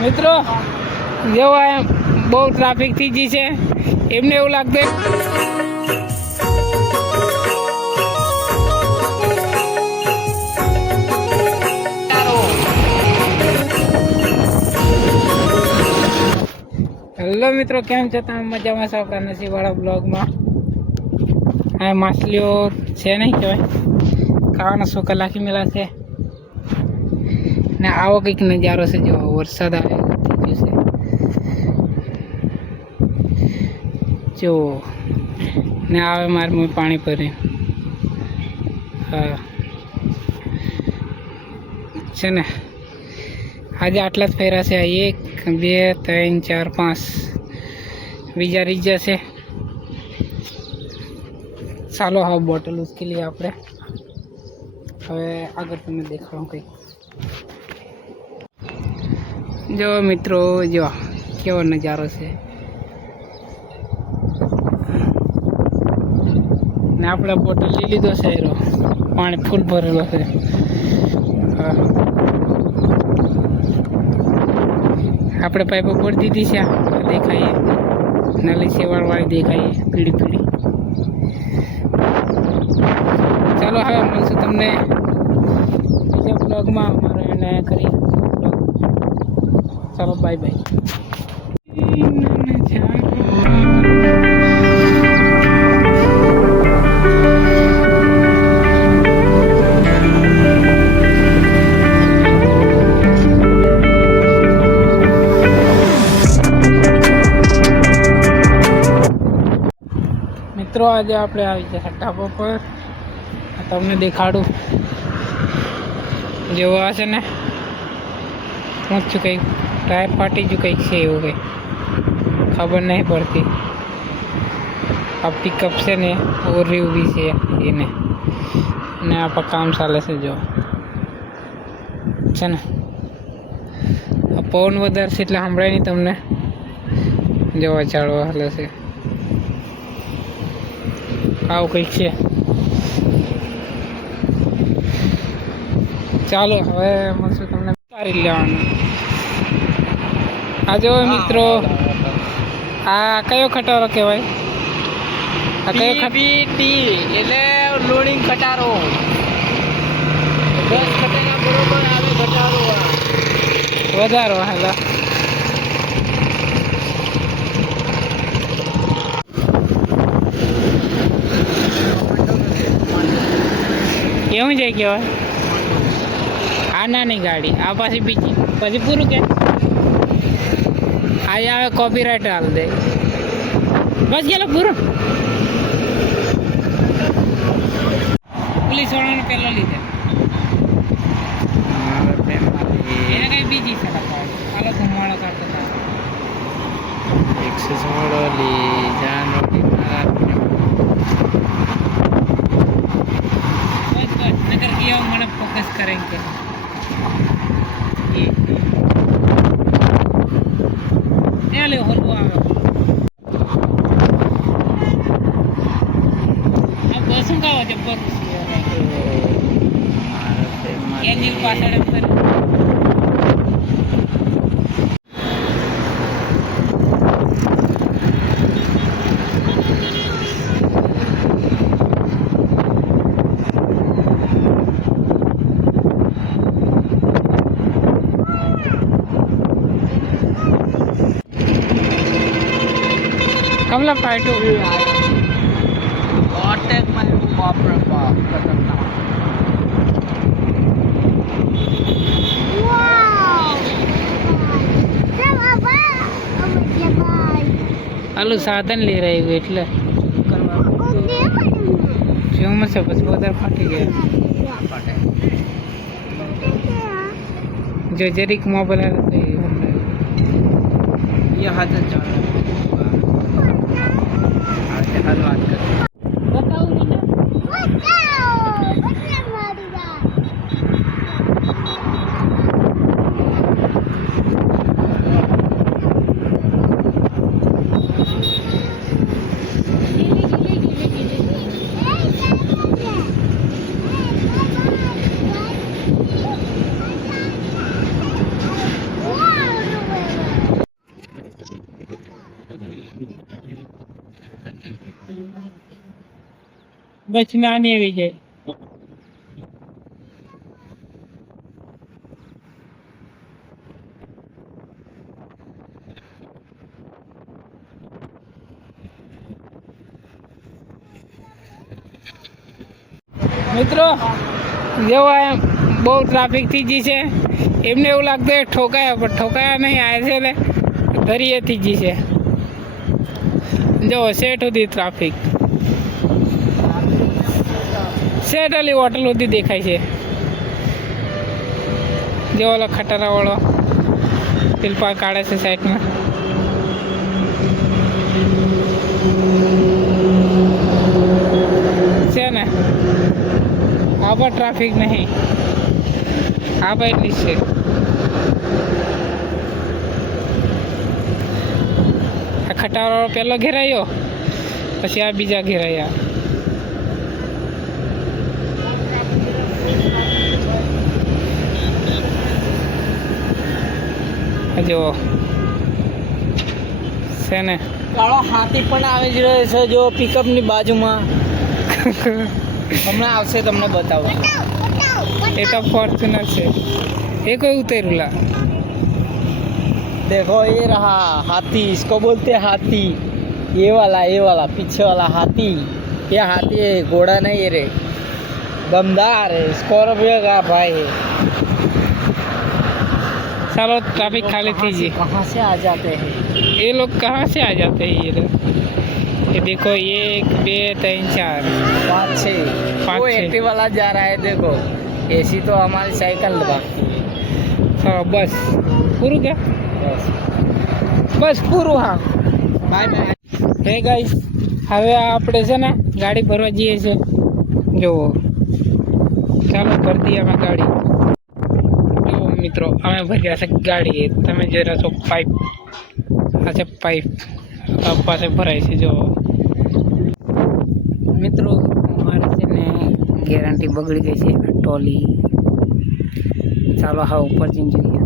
મિત્રો જેવા બહુ ટ્રાફિક થઈ ગઈ છે એમને એવું લાગતું હેલો મિત્રો, કેમ છો તમે? મજામાં છો? આપણા નસીબવાળા બ્લોગમાં આ માછલીઓ છે નહીં કહેવાય, ખાવાના શું કલાકી મેળા છે ને આવો કંઈક નજારો છે. જો વરસાદ આવે છે જો ને આવે મારે મું પાણી ભરી. હા છે ને, આજે આટલા જ ફેરા છે. 1 2 3 4 5 બીજા રીજા છે. ચાલો હવે બોટલ ઉચકી લઈએ આપણે. હવે આગળ તમને દેખાડું કંઈક. જો મિત્રો, જો કેવો નજારો છે ને આપણે બોટલ લઈ લીધો છે, એરો પાણી ફૂલ ભરેલો છે. આપણે પાઇપો બોળી દીધી છે, દેખાઈએ નલી સેવાળવાળી દેખાઈએ પીળી પીળી. ચાલો હવે મળશું તમને બીજા બ્લોગમાં. અમારે એને કરી ચાલો, બાય બાય. મિત્રો આજે આપણે આવી ગયા ઢાબા પર. તમને દેખાડું જેવો હશે ને, પૂછું કંઈક ટાયર ફાટી ગયું કંઈક છે, એવું કંઈ ખબર નહીં પડતી. આ પિકઅપ છે ને ઓરી ઊભી છે એને, ને આ પર કામ ચાલે છે. જો છે ને, આ પવન વધારે છે એટલે સંભળાય નહીં તમને. જોવા ચાળવા હાલે છે, આવું કંઈક છે. ચાલો હવે મળશું તમને. તારી લેવાનું આ જો મિત્રો, આ કયો ખટારો કહેવાય? આ કયો બીટી એટલે લોડિંગ ખટારો. 10 ખટારા બરોબર આવે ખટારો વધારો. હાલા કેવું જાય કહેવાય? આ નાની ગાડી, આ પાછી બીજી, પછી પૂરું કે આ આવે કોપીરાઇટ હાલ દે. બસ ગયેલો પૂરું. પોલીસ વાળાને પેલો લીધે એને કઈ બીજી છે હાલો ધુમાડો કરતો હતા. 116 લી જાન રોટી नगर किया मैंने फोकस करेंगे. ये ले हलवा आवे अब बसों का जबर ये नील पासड़े पर कमला पार्टी अटैक में बाप रे बाप खतरनाक. आलू साधन ले रहे हो એટલે શું છે બસ વધારે ફાટી ગયા. જો જરીક મોબાઈલ આવે તો ये हाथ चल हाल बात कर बताओ ना બસ નાની આવી જાય. મિત્રો જેવા એમ બહુ ટ્રાફિક થઈ ગઈ છે. એમને એવું લાગતું ઠોકાયા, પણ ઠોકાયા નહીં. આ છે ને દરિયે થઈ ગઈ છે. જો શેઠ સુધી ટ્રાફિક, શેઠ અલી હોટલ સુધી દેખાય છે. જે ઓલો ખટારા વાળો તિલપા કાઢે છે સાઈડમાં. છે ને આ પર ટ્રાફિક નહીં, આ પર એટલી છે. આ ખટારો પેલો ઘેરાયો, પછી આ બીજા ઘેરાયા. જો છે ને કાળો હાથી પણ આવી જ રહ્યો છે જો પિકઅપની બાજુમાં. હમણાં આવશે, તમને બતાવો. એ તો ફોર્ચ્યુનર છે. એ કોઈ ઉતરેલા. देखो ये रहा हाथी, इसको बोलते हैं हाथी. ये वाला पीछे वाला हाथी. ये हाथी है, घोड़ा नहीं है रे, दमदार है. स्कॉर्पियो का भाई है. चलो ट्रैफिक खाली थी. कहाँ से आ जाते हैं ये लोग, कहाँ से आ जाते हैं ये लोग. ये देखो, ये 1 2 3 4 5 6 पाँच, वो छः. एक्टिव वाला जा रहा है. देखो ऐसी तो हमारी साइकिल भागती है. हाँ बस पूરું क्या, बस બસ પૂરું. હા बाय बाय. હે ગાઈસ, હવે આપણે છે ને ગાડી ભરવા જઈએ છીએ. જુઓ, ચાલો ભરી દઈએ અમે ગાડી. જુઓ મિત્રો, અમે ભર્યા છે ગાડી. તમે જોઈ રહ્યા છો પાઇપ. આ છે પાઇપ, આ પાસે ભરાય છે. જુઓ મિત્રો, અમારી છે ને ગેરંટી બગડી ગઈ છે ટ્રોલી. ચાલો હા ઉપર જઈને જોઈએ.